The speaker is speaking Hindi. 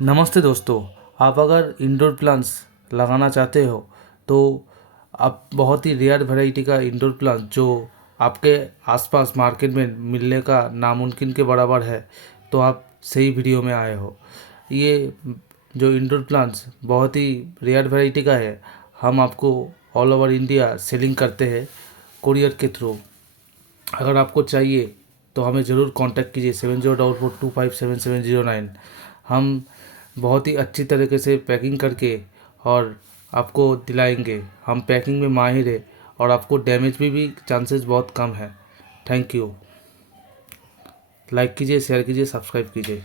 नमस्ते दोस्तों। आप अगर इंडोर प्लांट्स लगाना चाहते हो तो आप बहुत ही रेयर वैरायटी का इंडोर प्लांट जो आपके आसपास मार्केट में मिलने का नामुमकिन के बराबर है, तो आप सही वीडियो में आए हो। ये जो इंडोर प्लांट्स बहुत ही रेयर वैरायटी का है, हम आपको ऑल ओवर इंडिया सेलिंग करते हैं कुरियर के थ्रू। अगर आपको चाहिए तो हमें ज़रूर कांटेक्ट कीजिए 7044257709। हम बहुत ही अच्छी तरीके से पैकिंग करके और आपको दिलाएंगे। हम पैकिंग में माहिर है और आपको डैमेज भी चांसेस बहुत कम है। Thank you. लाइक कीजिए, शेयर कीजिए, सब्सक्राइब कीजिए।